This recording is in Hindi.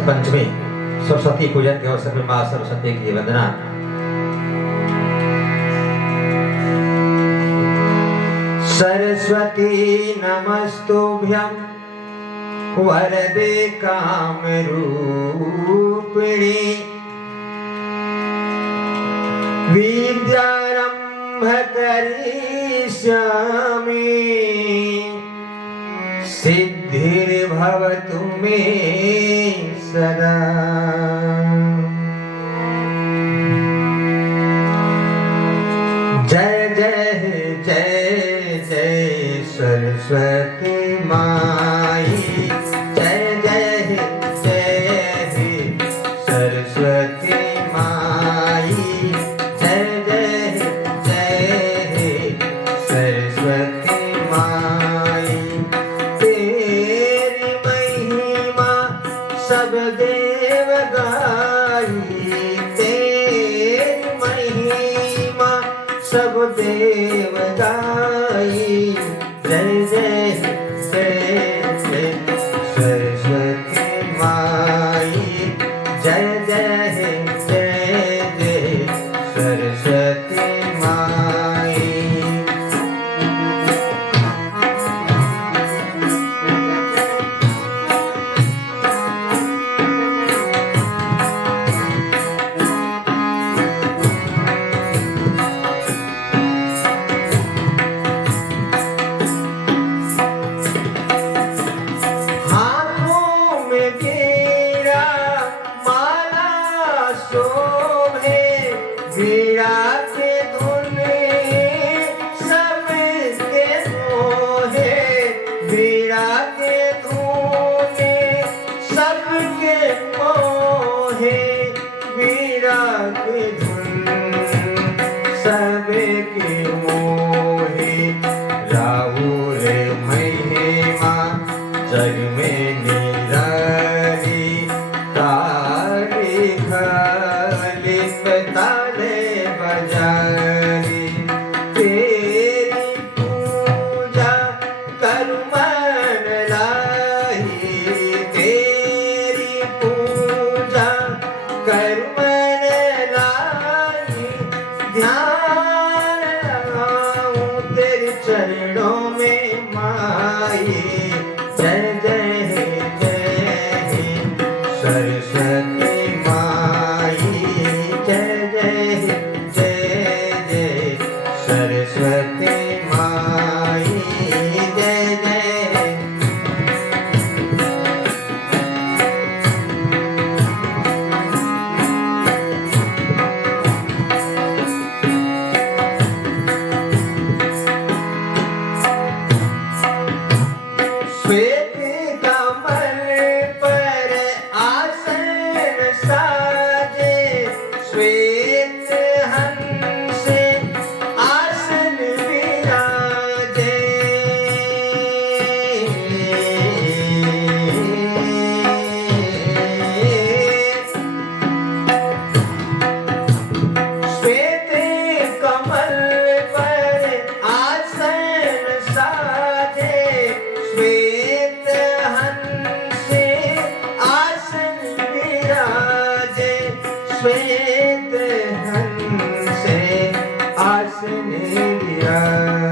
वसंत पंचमी सरस्वती पूजन के अवसर पर माँ सरस्वती की वंदना। सरस्वती नमस्तुभ्यं वरदे कामरूपिणी विद्यारंभ करिष्यामि सिद्धिर्भवतु मे सदा। जय जय जय जय सरस्वती माई, जय जय जय सरस्वती माई, जय जय जय सरस्वती माई। तेरी महिमा सब देव गाई, तेरी महिमा सब देव गाई। जय जय जय जय सरस्वती माई, जय जय जय जय सरस्वती माई। वीणा के धुन सबके मोहे, वीणा के धुन सबके मोहे, वीणा के धुन सबके मोहे। राहुल महिमा जग में निराली, ताली खाली ताले बजारी। तेरी पूजा करूं मन लाई, तेरी पूजा करूं मन लाई। ध्यान लगाऊं तेरे चरणों में माई। जय जय जय सरस्वती माई, जय जय जय जय सरस्वती माई, जय जय। श्वेत कमल पर आसन साजे, श्वेत हंस आसन विराजे। श्वेत कमल पर आसन साजे, श्वेत हंस आसन विराजे, श्वेत हंस आसन विराजे।